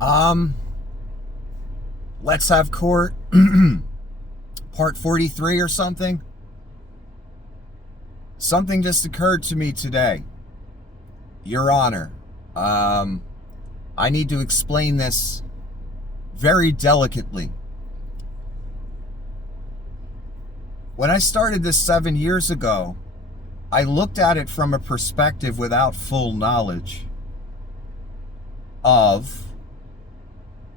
Um, let's have court part 43 or something. Something just occurred to me today. Your Honor, I need to explain this very delicately. When I started this 7 years ago, I looked at it from a perspective without full knowledge of,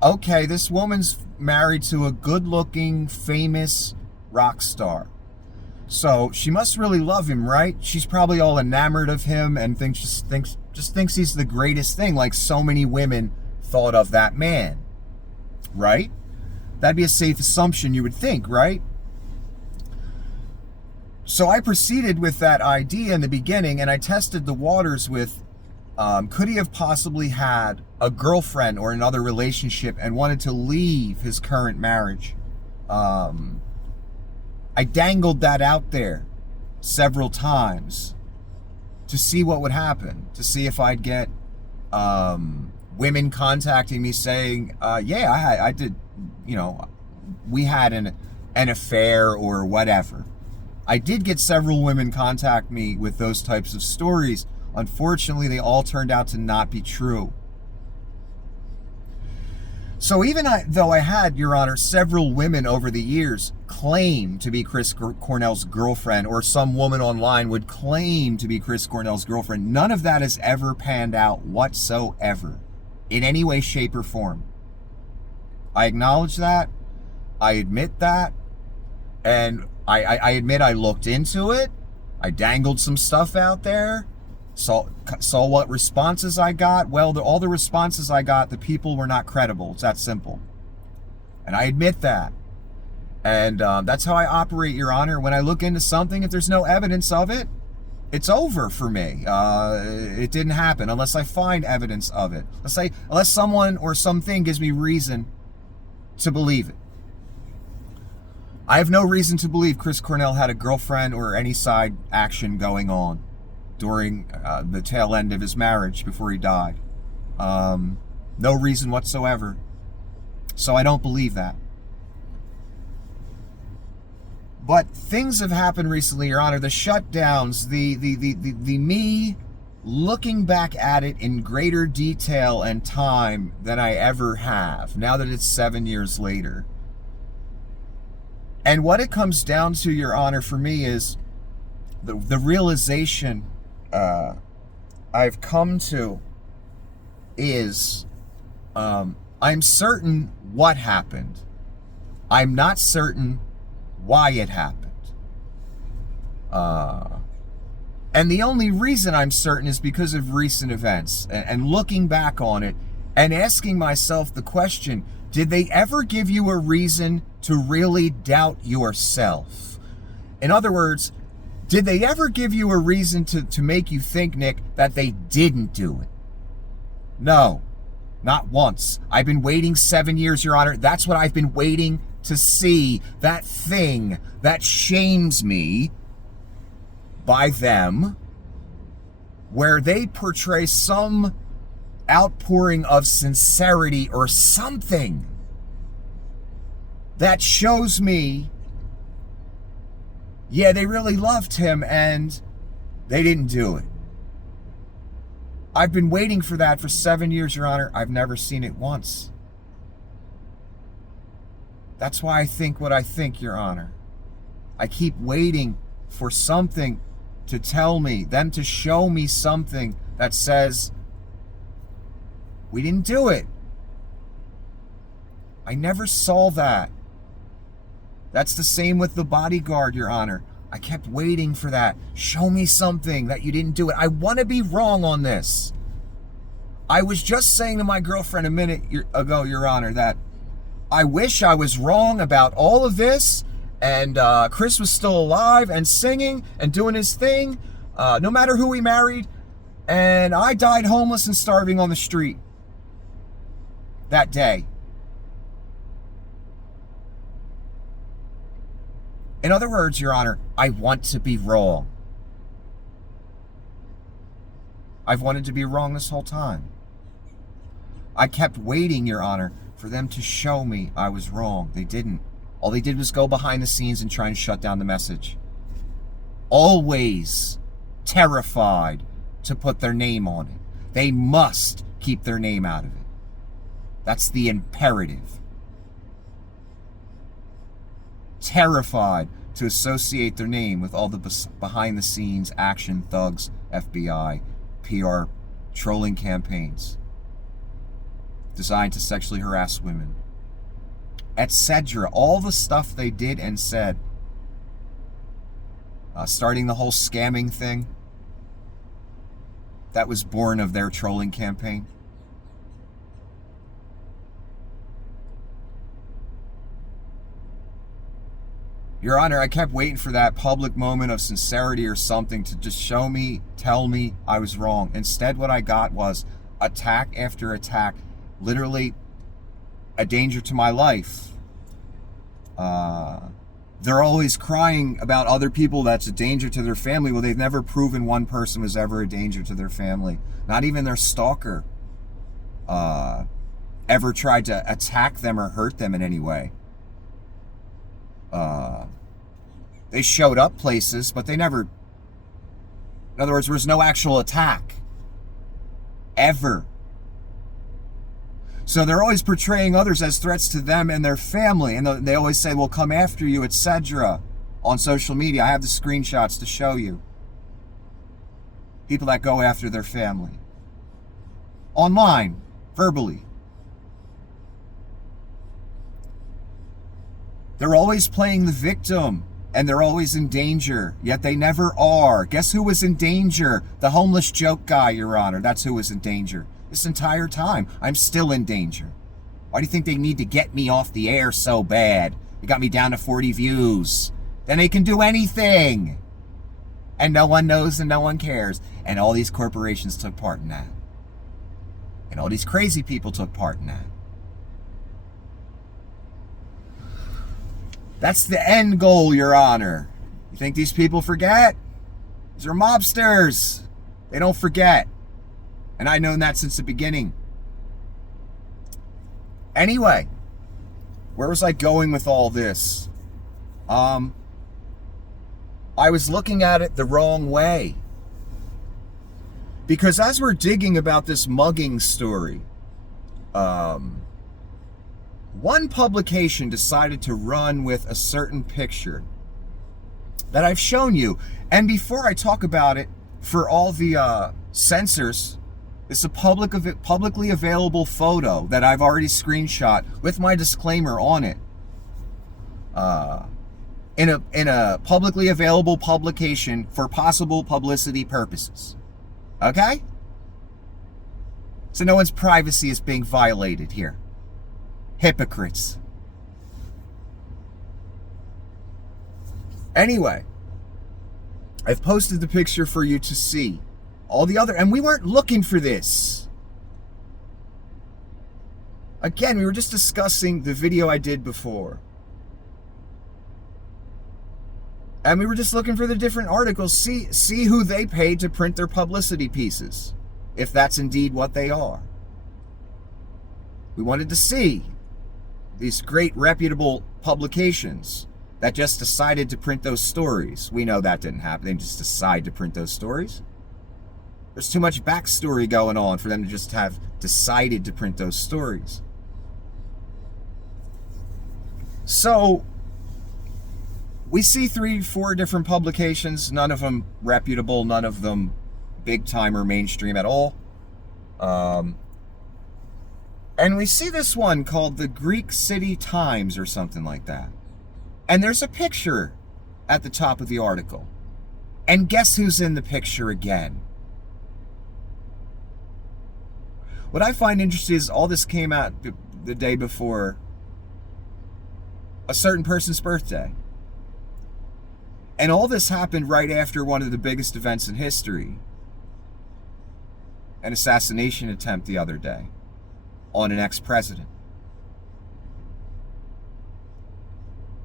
okay, this woman's married to a good-looking, famous rock star. So she must really love him, right? She's probably all enamored of him and thinks he's the greatest thing, like so many women thought of that man, right? That'd be a safe assumption, you would think, right? So I proceeded with that idea in the beginning, and I tested the waters with, could he have possibly had a girlfriend or another relationship and wanted to leave his current marriage? I dangled that out there several times to see what would happen, to see if I'd get women contacting me saying, yeah, I did, we had an affair or whatever. I did get several women contact me with those types of stories. Unfortunately, they all turned out to not be true. So even though I had, Your Honor, several women over the years claim to be Chris Cornell's girlfriend, or some woman online would claim to be Chris Cornell's girlfriend, none of that has ever panned out whatsoever, in any way, shape, or form. I acknowledge that. I admit that. And I admit I looked into it. I dangled some stuff out there. Saw what responses I got. Well, all the responses I got, the people were not credible. It's that simple. And I admit that. And that's how I operate, Your Honor. When I look into something, if there's no evidence of it, it's over for me. It didn't happen unless I find evidence of it. Unless someone or something gives me reason to believe it. I have no reason to believe Chris Cornell had a girlfriend or any side action going on during the tail end of his marriage before he died. No reason whatsoever. So I don't believe that. But things have happened recently, Your Honor. The shutdowns, the me looking back at it in greater detail and time than I ever have, now that it's 7 years later. And what it comes down to, Your Honor, for me is the realization I've come to is I'm certain what happened. I'm not certain why it happened. And the only reason I'm certain is because of recent events and looking back on it and asking myself the question, did they ever give you a reason to really doubt yourself? In other words, did they ever give you a reason to make you think, Nick, that they didn't do it? No, not once. I've been waiting 7 years, Your Honor. That's what I've been waiting to see. That thing that shames me by them, where they portray some outpouring of sincerity or something that shows me, yeah, they really loved him and they didn't do it. I've been waiting for that for 7 years, Your Honor. I've never seen it once. That's why I think what I think, Your Honor. I keep waiting for something to tell me, them to show me something that says, we didn't do it. I never saw that. That's the same with The Bodyguard, Your Honor. I kept waiting for that. Show me something that you didn't do it. I want to be wrong on this. I was just saying to my girlfriend a minute ago, Your Honor, that I wish I was wrong about all of this and Chris was still alive and singing and doing his thing, no matter who he married, and I died homeless and starving on the street that day. In other words, Your Honor, I want to be wrong. I've wanted to be wrong this whole time. I kept waiting, Your Honor, for them to show me I was wrong. They didn't. All they did was go behind the scenes and try and shut down the message. Always terrified to put their name on it. They must keep their name out of it. That's the imperative. Terrified to associate their name with all the behind-the-scenes action thugs, FBI, PR, trolling campaigns designed to sexually harass women, etc. All the stuff they did and said, starting the whole scamming thing, that was born of their trolling campaign. Your Honor, I kept waiting for that public moment of sincerity or something to just show me, tell me I was wrong. Instead, what I got was attack after attack, literally a danger to my life. They're always crying about other people that's a danger to their family. Well, they've never proven one person was ever a danger to their family. Not even their stalker ever tried to attack them or hurt them in any way. They showed up places, but they never... In other words, there was no actual attack. Ever. So they're always portraying others as threats to them and their family. And they always say, we'll come after you, etc. on social media. I have the screenshots to show you. People that go after their family. Online, verbally. They're always playing the victim, and they're always in danger, yet they never are. Guess who was in danger? The homeless joke guy, Your Honor. That's who was in danger. This entire time, I'm still in danger. Why do you think they need to get me off the air so bad? They got me down to 40 views. Then they can do anything. And no one knows and no one cares. And all these corporations took part in that. And all these crazy people took part in that. That's the end goal, Your Honor. You think these people forget? These are mobsters. They don't forget. And I've known that since the beginning. Anyway, where was I going with all this? I was looking at it the wrong way. Because as we're digging about this mugging story, one publication decided to run with a certain picture that I've shown you. And before I talk about it, for all the censors, it's a publicly available photo that I've already screenshot with my disclaimer on it. In a publicly available publication for possible publicity purposes. Okay? So no one's privacy is being violated here. Hypocrites. Anyway, I've posted the picture for you to see. All the other, and we weren't looking for this. Again, we were just discussing the video I did before. And we were just looking for the different articles, see who they paid to print their publicity pieces, if that's indeed what they are. We wanted to see these great reputable publications that just decided to print those stories. We know that didn't happen. They just decide to print those stories. There's too much backstory going on for them to just have decided to print those stories. So we see 3-4 different publications, none of them reputable, none of them big time or mainstream at all. And we see this one called the Greek City Times or something like that. And there's a picture at the top of the article. And guess who's in the picture again? What I find interesting is all this came out the day before a certain person's birthday. And all this happened right after one of the biggest events in history. An assassination attempt the other day on an ex-president.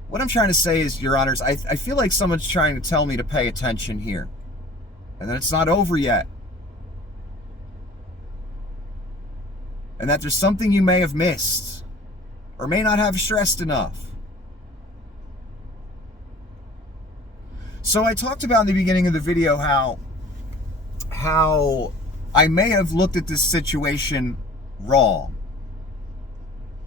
What I'm trying to say is, Your Honors, I feel like someone's trying to tell me to pay attention here. And that it's not over yet. and that there's something you may have missed or may not have stressed enough. So I talked about in the beginning of the video how I may have looked at this situation wrong,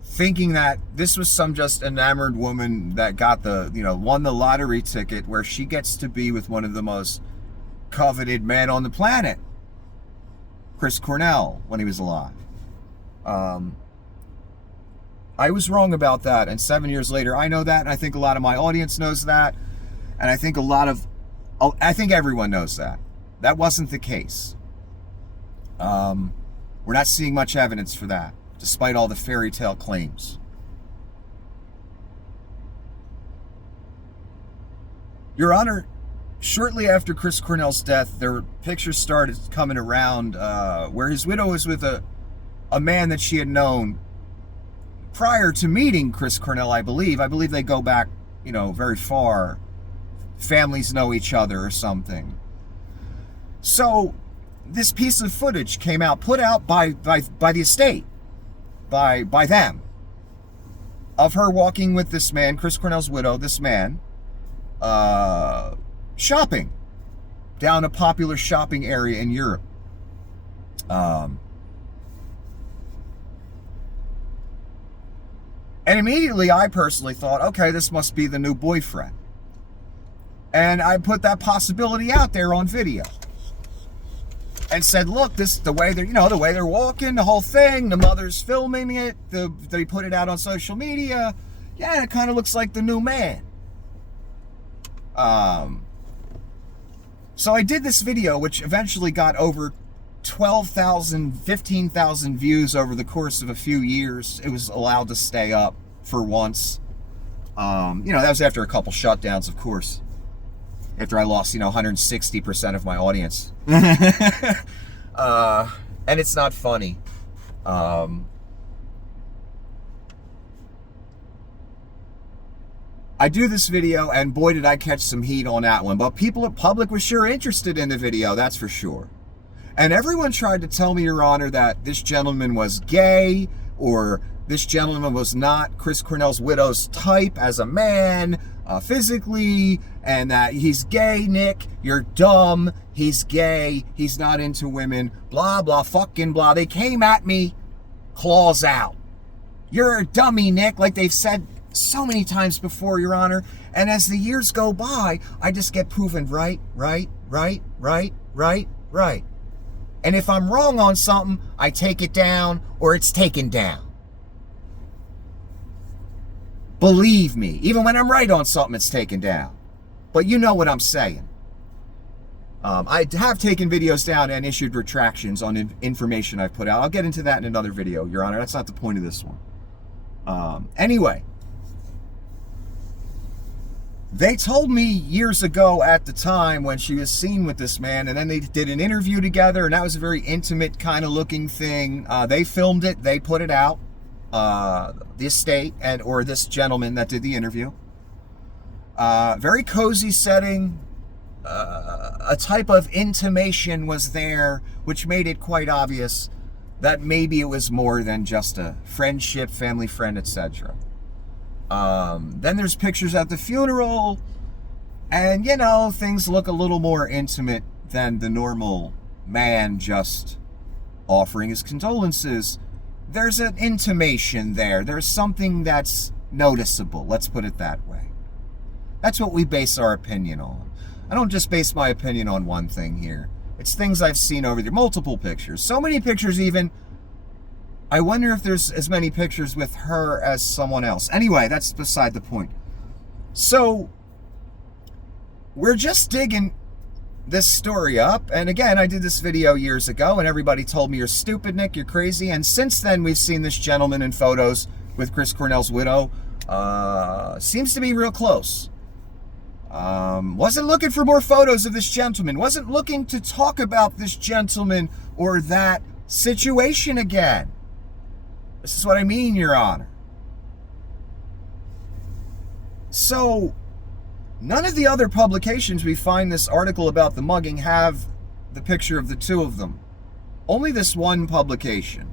thinking that this was some just enamored woman that got won the lottery ticket where she gets to be with one of the most coveted men on the planet, Chris Cornell, when he was alive. I was wrong about that, and 7 years later I know that, and I think a lot of my audience knows that, and I think everyone knows that. That wasn't the case. We're not seeing much evidence for that, despite all the fairy tale claims. Your Honor, shortly after Chris Cornell's death, there were pictures started coming around where his widow was with a man that she had known prior to meeting Chris Cornell, I believe. I believe they go back, very far. Families know each other or something. So this piece of footage came out, put out by the estate, by them, of her walking with this man, Chris Cornell's widow, this man, shopping down a popular shopping area in Europe. And immediately I personally thought, okay, this must be the new boyfriend. And I put that possibility out there on video and said, look, the way they're walking, the whole thing, the mother's filming it, they put it out on social media. Yeah, it kind of looks like the new man. So I did this video, which eventually got over 12,000, 15,000 views over the course of a few years. It was allowed to stay up for once. That was after a couple shutdowns, of course. After I lost, 160% of my audience. And it's not funny. I do this video, and boy, did I catch some heat on that one. But public was sure interested in the video, that's for sure. And everyone tried to tell me, Your Honor, that this gentleman was gay, or this gentleman was not Chris Cornell's widow's type as a man, physically, and that he's gay, Nick, you're dumb, he's gay, he's not into women, blah, blah, fucking blah. They came at me, claws out. You're a dummy, Nick, like they've said so many times before, Your Honor. And as the years go by, I just get proven right. And if I'm wrong on something, I take it down, or it's taken down. Believe me, even when I'm right on something, it's taken down. But you know what I'm saying. I have taken videos down and issued retractions on information I've put out. I'll get into that in another video, Your Honor. That's not the point of this one. Anyway, they told me years ago at the time when she was seen with this man, and then they did an interview together, and that was a very intimate kind of looking thing. They filmed it, they put it out. The estate or this gentleman that did the interview. Very cozy setting. A type of intimation was there, which made it quite obvious that maybe it was more than just a friendship, family friend, etc. Then there's pictures at the funeral, and things look a little more intimate than the normal man just offering his condolences. There's an intimation there. There's something that's noticeable. Let's put it that way. That's what we base our opinion on. I don't just base my opinion on one thing here. It's things I've seen over there. Multiple pictures. So many pictures even. I wonder if there's as many pictures with her as someone else. Anyway, that's beside the point. So, we're just digging this story up, and again, I did this video years ago, and everybody told me, you're stupid, Nick, you're crazy, and since then, we've seen this gentleman in photos with Chris Cornell's widow. Seems to be real close. Wasn't looking for more photos of this gentleman, wasn't looking to talk about this gentleman or that situation again. This is what I mean, Your Honor. So, none of the other publications we find this article about the mugging have the picture of the two of them. Only this one publication.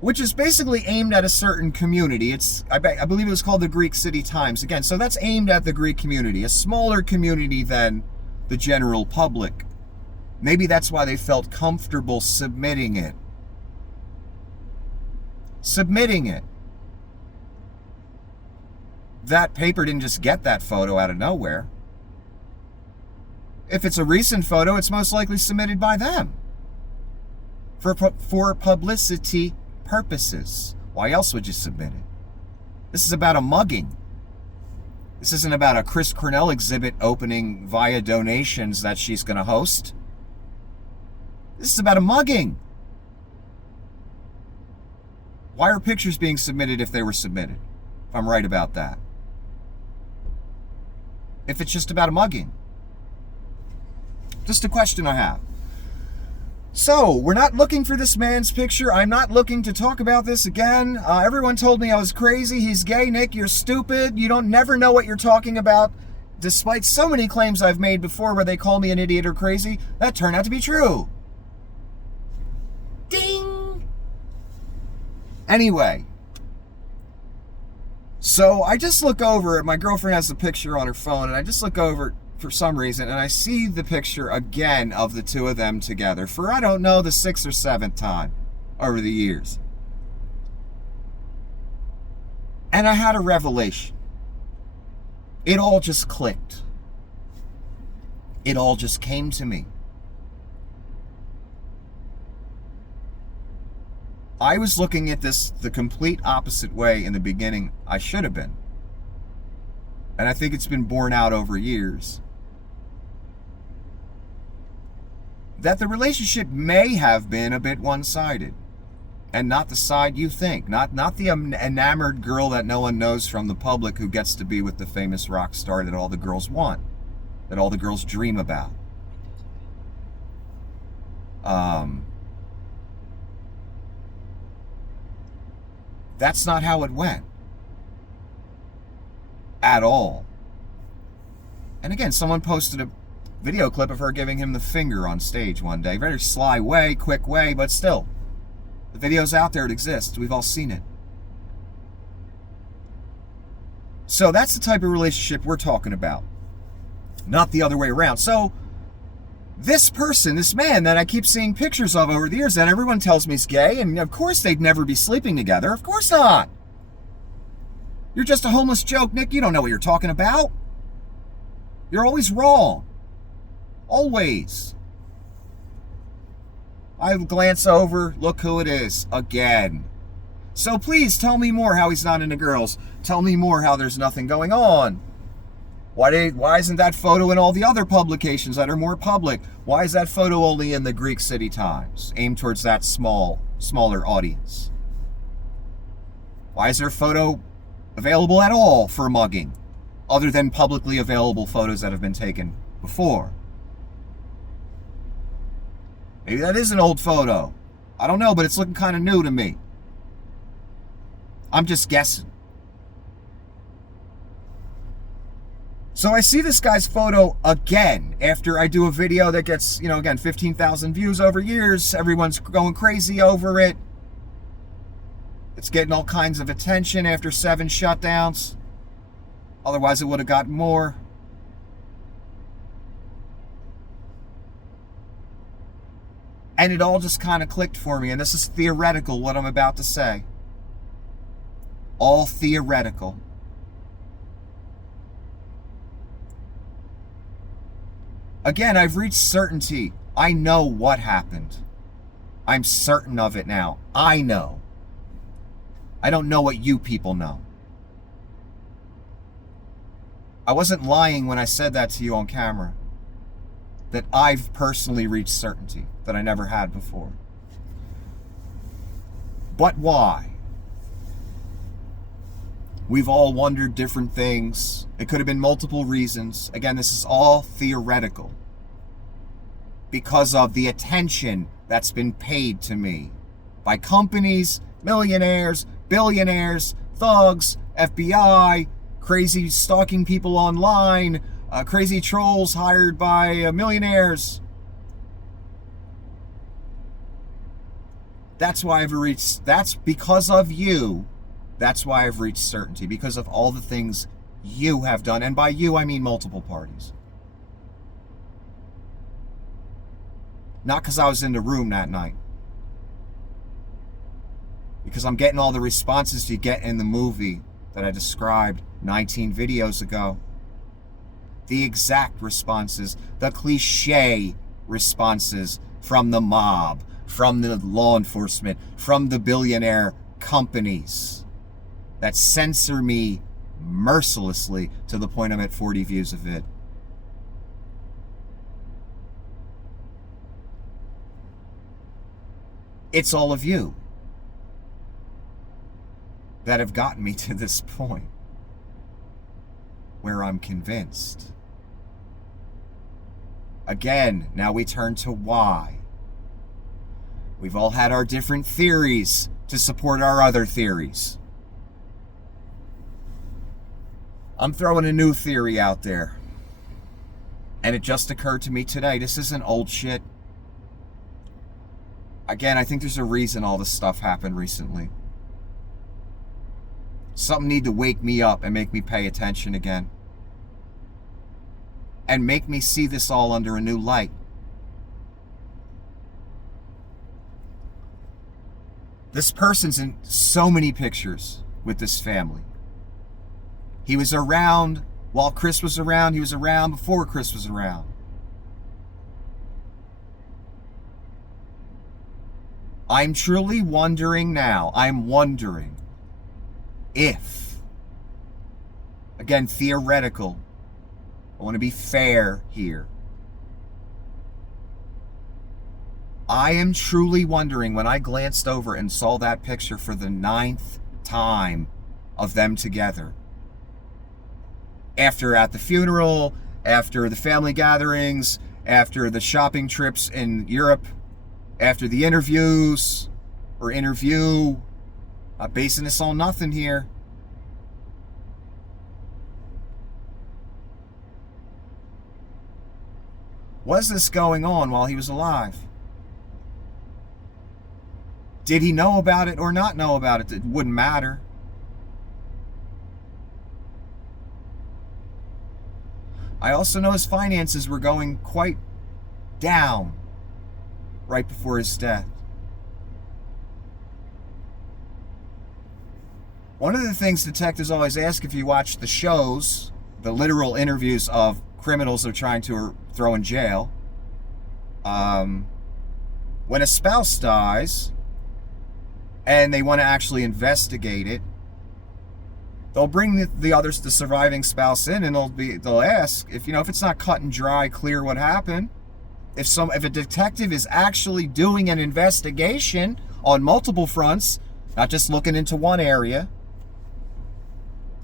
which is basically aimed at a certain community. I believe it was called the Greek City Times. Again, so that's aimed at the Greek community, a smaller community than the general public. Maybe that's why they felt comfortable submitting it. That paper didn't just get that photo out of nowhere. If it's a recent photo, it's most likely submitted by them for publicity purposes. Why else would you submit it? This is about a mugging. This isn't about a Chris Cornell exhibit opening via donations that she's going to host. This is about a mugging. Why are pictures being submitted if they were submitted? If I'm right about that. If it's just about a mugging. Just a question I have. So, we're not looking for this man's picture. I'm not looking to talk about this again. Everyone told me I was crazy. He's gay, Nick. You're stupid. You don't never know what you're talking about. Despite so many claims I've made before where they call me an idiot or crazy, that turned out to be true. Ding! Anyway. So, I just look over. My girlfriend has the picture on her phone, and I just look over for some reason, and I see the picture again of the two of them together for, I don't know, the 6th or 7th time over the years. And I had a revelation. It all just clicked. It all just came to me. I was looking at this the complete opposite way in the beginning I should have been. And I think it's been borne out over years. That the relationship may have been a bit one-sided. And not the side you think. Not the enamored girl that no one knows from the public who gets to be with the famous rock star that all the girls want. That all the girls dream about. That's not how it went. At all. And again, someone posted a video clip of her giving him the finger on stage one day. Very sly way, quick way, but still. The video's out there, it exists. We've all seen it. So that's the type of relationship we're talking about. Not the other way around. So this person, this man that I keep seeing pictures of over the years that everyone tells me is gay, and of course they'd never be sleeping together. Of course not. You're just a homeless joke, Nick. You don't know what you're talking about. You're always wrong. Always. I glance over, look who it is, again. So please tell me more how he's not into girls. Tell me more how there's nothing going on. Why isn't that photo in all the other publications that are more public? Why is that photo only in the Greek City Times, aimed towards that smaller audience? Why is there a photo available at all for mugging, other than publicly available photos that have been taken before? Maybe that is an old photo. I don't know, but it's looking kind of new to me. I'm just guessing. So I see this guy's photo again after I do a video that gets, again, 15,000 views over years. Everyone's going crazy over it. It's getting all kinds of attention after 7 shutdowns. Otherwise, it would have gotten more. And it all just kind of clicked for me. And this is theoretical, what I'm about to say. All theoretical. Again, I've reached certainty. I know what happened. I'm certain of it now. I know. I don't know what you people know. I wasn't lying when I said that to you on camera. That I've personally reached certainty that I never had before. But why? We've all wondered different things. It could have been multiple reasons. Again, this is all theoretical. Because of the attention that's been paid to me by companies, millionaires, billionaires, thugs, FBI, crazy stalking people online, crazy trolls hired by millionaires. That's why I've reached, that's because of you. That's why I've reached certainty, because of all the things you have done. And by you, I mean multiple parties. Not because I was in the room that night. Because I'm getting all the responses you get in the movie that I described 19 videos ago. The exact responses, the cliche responses from the mob, from the law enforcement, from the billionaire companies that censor me mercilessly to the point I'm at 40 views a vid. It's all of you that have gotten me to this point where I'm convinced. Again, now we turn to why. We've all had our different theories to support our other theories. I'm throwing a new theory out there. And it just occurred to me today. This isn't old shit. Again, I think there's a reason all this stuff happened recently. Something need to wake me up and make me pay attention again. And make me see this all under a new light. This person's in so many pictures with this family. He was around while Chris was around. He was around before Chris was around. I'm truly wondering now. I'm wondering if, again, theoretical, I want to be fair here. I am truly wondering, when I glanced over and saw that picture for the 9th time of them together, after at the funeral, after the family gatherings, after the shopping trips in Europe, after the interviews, or interview, I'm basing this on nothing here. Was this going on while he was alive? Did he know about it or not know about it? It wouldn't matter. I also know his finances were going quite down right before his death. One of the things detectives always ask if you watch the shows, the literal interviews of criminals they're trying to throw in jail, when a spouse dies and they want to actually investigate it, they'll bring the surviving spouse in, and they'll ask if it's not cut and dry, clear what happened. If a detective is actually doing an investigation on multiple fronts, not just looking into one area,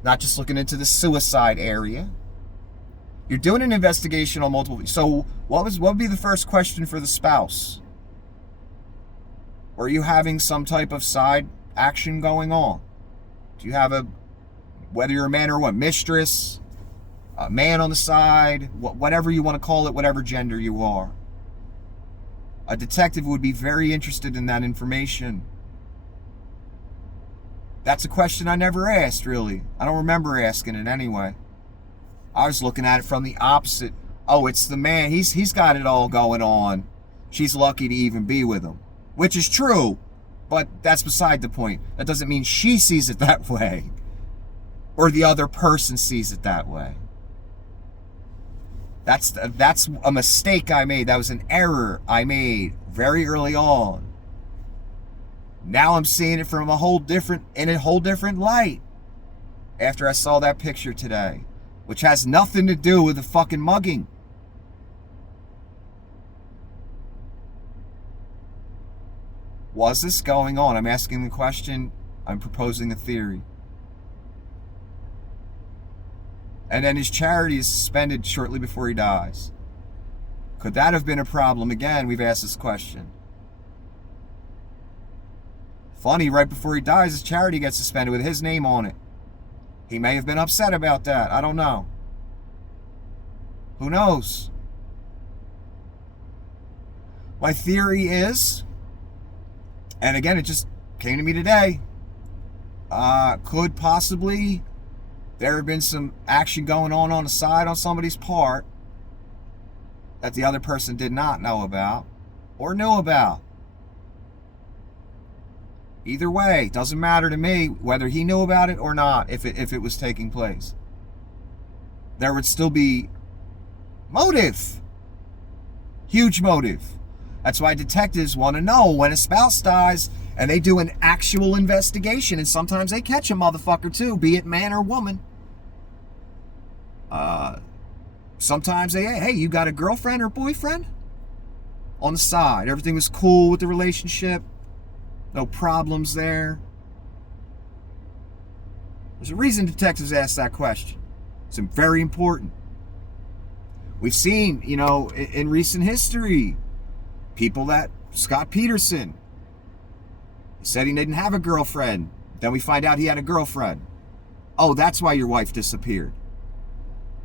not just looking into the suicide area, you're doing an investigation on multiple. So what would be the first question for the spouse? Or are you having some type of side action going on? Do you have whether you're a man or a woman, mistress, a man on the side, whatever you want to call it, whatever gender you are? A detective would be very interested in that information. That's a question I never asked, really. I don't remember asking it anyway. I was looking at it from the opposite. Oh, it's the man. He's got it all going on. She's lucky to even be with him. Which is true, but that's beside the point. That doesn't mean she sees it that way, or the other person sees it that way. That's a mistake I made. That was an error I made very early on. Now I'm seeing it from in a whole different light after I saw that picture today, which has nothing to do with the fucking mugging. Was this going on? I'm asking the question. I'm proposing a theory. And then his charity is suspended shortly before he dies. Could that have been a problem? Again, we've asked this question. Funny, right before he dies, his charity gets suspended with his name on it. He may have been upset about that. I don't know. Who knows? My theory is, And again, it just came to me today. Could possibly there have been some action going on the side on somebody's part that the other person did not know about or knew about. Either way, doesn't matter to me whether he knew about it or not, if it was taking place. There would still be motive. Huge motive. That's why detectives want to know when a spouse dies, and they do an actual investigation, and sometimes they catch a motherfucker too, be it man or woman. Sometimes they, hey, you got a girlfriend or boyfriend? On the side, everything was cool with the relationship. No problems there. There's a reason detectives ask that question. It's very important. We've seen, in recent history, people that, Scott Peterson, he said he didn't have a girlfriend. Then we find out he had a girlfriend. Oh, that's why your wife disappeared.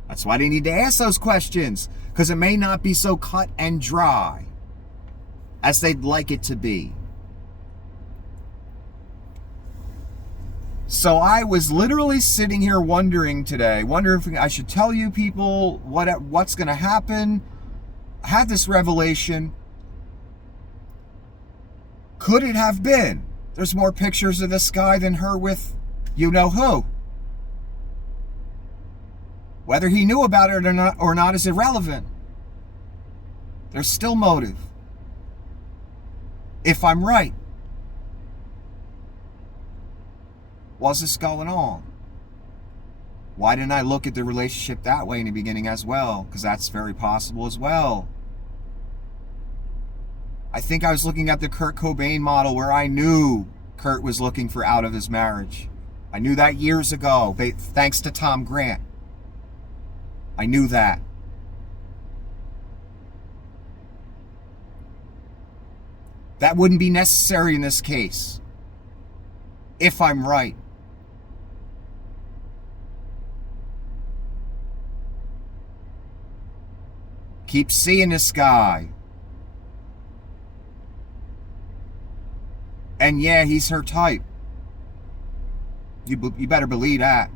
That's why they need to ask those questions, because it may not be so cut and dry as they'd like it to be. So I was literally sitting here wondering if I should tell you people what's going to happen. I had this revelation. Could it have been? There's more pictures of this guy than her with you-know-who. Whether he knew about it or not is irrelevant. There's still motive. If I'm right. What's this going on? Why didn't I look at the relationship that way in the beginning as well? Because that's very possible as well. I think I was looking at the Kurt Cobain model where I knew Kurt was looking for out of his marriage. I knew that years ago, thanks to Tom Grant. I knew that. That wouldn't be necessary in this case. If I'm right. Keep seeing this guy. And yeah, he's her type. You better believe that.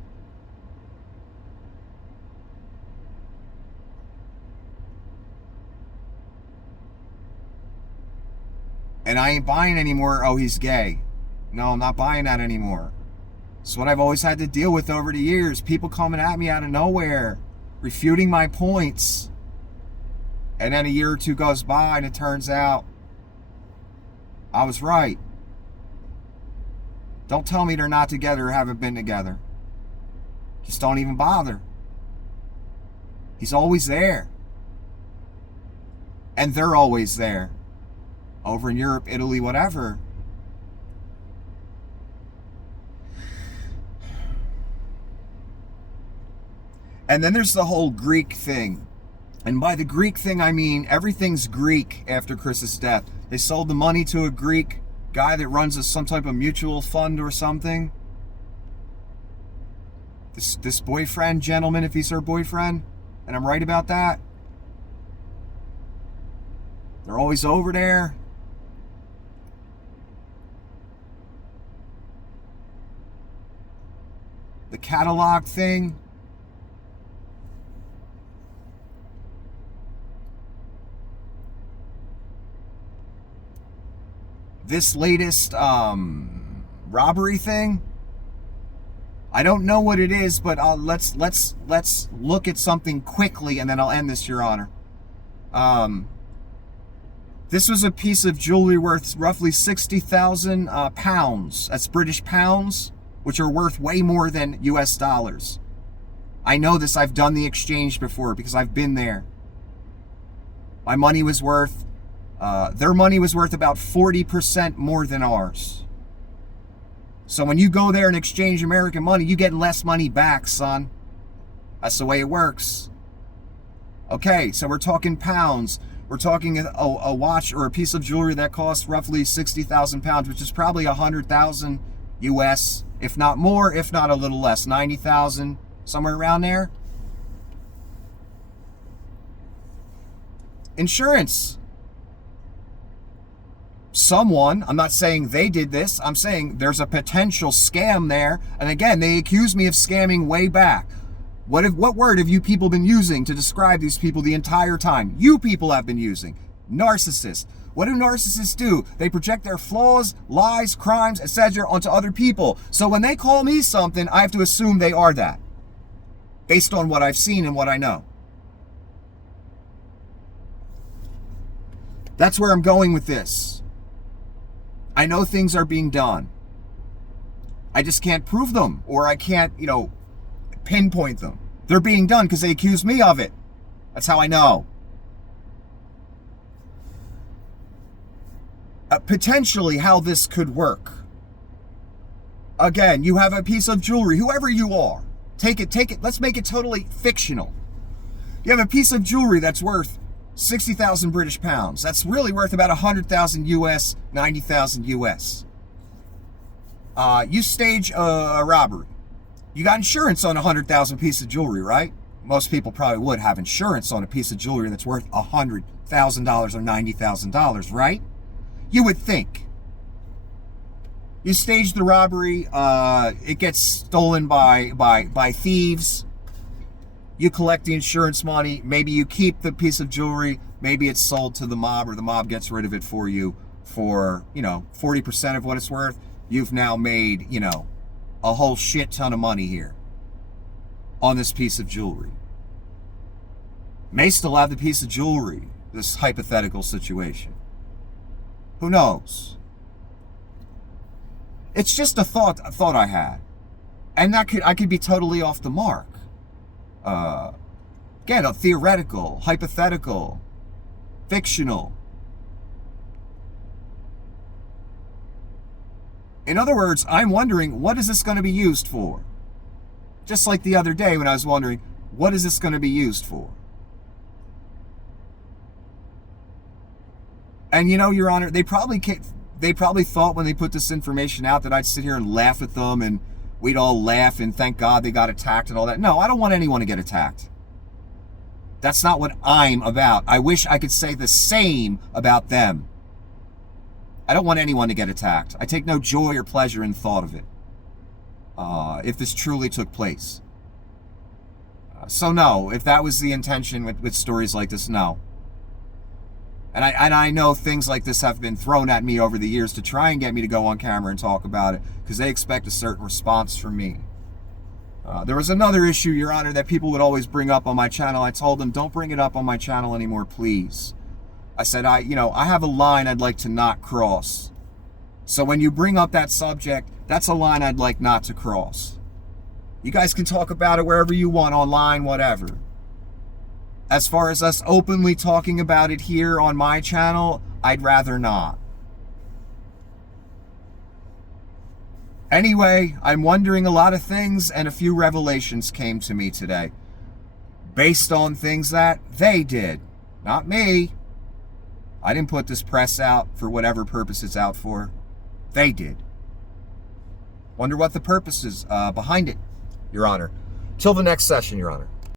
And I ain't buying anymore, oh, he's gay. No, I'm not buying that anymore. It's what I've always had to deal with over the years. People coming at me out of nowhere, refuting my points. And then a year or two goes by and it turns out I was right. Don't tell me they're not together or haven't been together. Just don't even bother. He's always there. And they're always there. Over in Europe, Italy, whatever. And then there's the whole Greek thing. And by the Greek thing, I mean everything's Greek after Chris's death. They sold the money to a Greek guy that runs some type of mutual fund or something. This boyfriend, gentleman, if he's her boyfriend, and I'm right about that. They're always over there. The catalog thing. This latest robbery thing, I don't know what it is, but let's look at something quickly, and then I'll end this, Your Honor. This was a piece of jewelry worth roughly 60,000 pounds. That's British pounds, which are worth way more than US dollars. I know this. I've done the exchange before because I've been there. My money was worth. Their money was worth about 40% more than ours. So when you go there and exchange American money, you get less money back, son. That's the way it works. Okay, so we're talking pounds. We're talking a watch or a piece of jewelry that costs roughly 60,000 pounds, which is probably 100,000 US, if not more, if not a little less, 90,000, somewhere around there. Insurance. someone, I'm not saying they did this, I'm saying there's a potential scam there. And again, they accuse me of scamming way back. What word have you people been using to describe these people the entire time? You people have been using narcissists. What do narcissists do? They project their flaws, lies, crimes, etc. onto other people. So when they call me something, I have to assume they are that, based on what I've seen and what I know. That's where I'm going with this. I know things are being done. I just can't prove them, or I can't, pinpoint them. They're being done because they accuse me of it. That's how I know. Potentially how this could work. Again, you have a piece of jewelry, whoever you are. Take it. Let's make it totally fictional. You have a piece of jewelry that's worth 60,000 British pounds. That's really worth about 100,000 US, 90,000 US. You stage a robbery. You got insurance on a 100,000 piece of jewelry, right? Most people probably would have insurance on a piece of jewelry that's worth $100,000 or $90,000, right? You would think. You stage the robbery, it gets stolen by thieves. You collect the insurance money, maybe you keep the piece of jewelry, maybe it's sold to the mob, or the mob gets rid of it for you for, 40% of what it's worth. You've now made, a whole shit ton of money here on this piece of jewelry. May still have the piece of jewelry, this hypothetical situation. Who knows? It's just a thought I had. And I could be totally off the mark. Again, a theoretical, hypothetical, fictional. In other words, I'm wondering, what is this going to be used for? Just like the other day when I was wondering, what is this going to be used for? And Your Honor, they probably thought when they put this information out that I'd sit here and laugh at them and we'd all laugh and thank God they got attacked and all that. No, I don't want anyone to get attacked. That's not what I'm about. I wish I could say the same about them. I don't want anyone to get attacked. I take no joy or pleasure in the thought of it. If this truly took place. So no, if that was the intention with stories like this, no. And I know things like this have been thrown at me over the years to try and get me to go on camera and talk about it, because they expect a certain response from me. There was another issue, Your Honor, that people would always bring up on my channel. I told them, don't bring it up on my channel anymore, please. I said, I have a line I'd like to not cross. So when you bring up that subject, that's a line I'd like not to cross. You guys can talk about it wherever you want, online, whatever. As far as us openly talking about it here on my channel, I'd rather not. Anyway, I'm wondering a lot of things, and a few revelations came to me today. Based on things that they did, not me. I didn't put this press out for whatever purpose it's out for. They did. Wonder what the purpose is behind it, Your Honor. Till the next session, Your Honor.